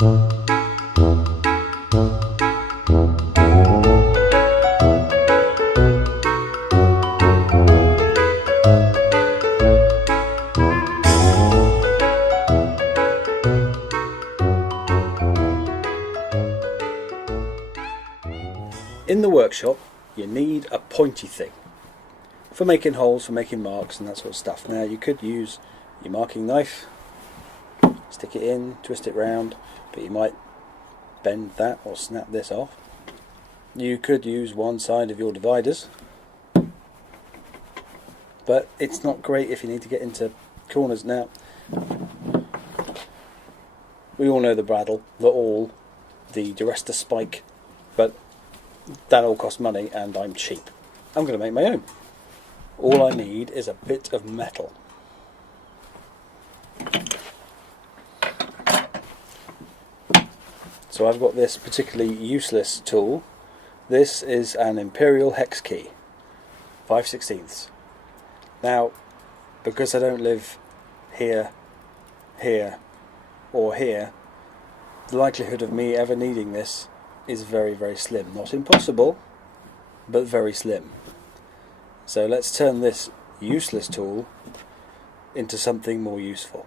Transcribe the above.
In the workshop you need a pointy thing for making holes, for making marks and that sort of stuff. Now you could use your marking knife, stick it in, twist it round, but you might bend that or snap this off. You could use one side of your dividers, but it's not great if you need to get into corners. Now we all know the Bradle, the awl, the Duresta spike, but that all costs money and I'm cheap. I'm going to make my own. All I need is a bit of metal. So I've got this particularly useless tool. This is an Imperial hex key, 5/16. Now, because I don't live here, here, or here, the likelihood of me ever needing this is very, very slim. Not impossible, but very slim. So let's turn this useless tool into something more useful.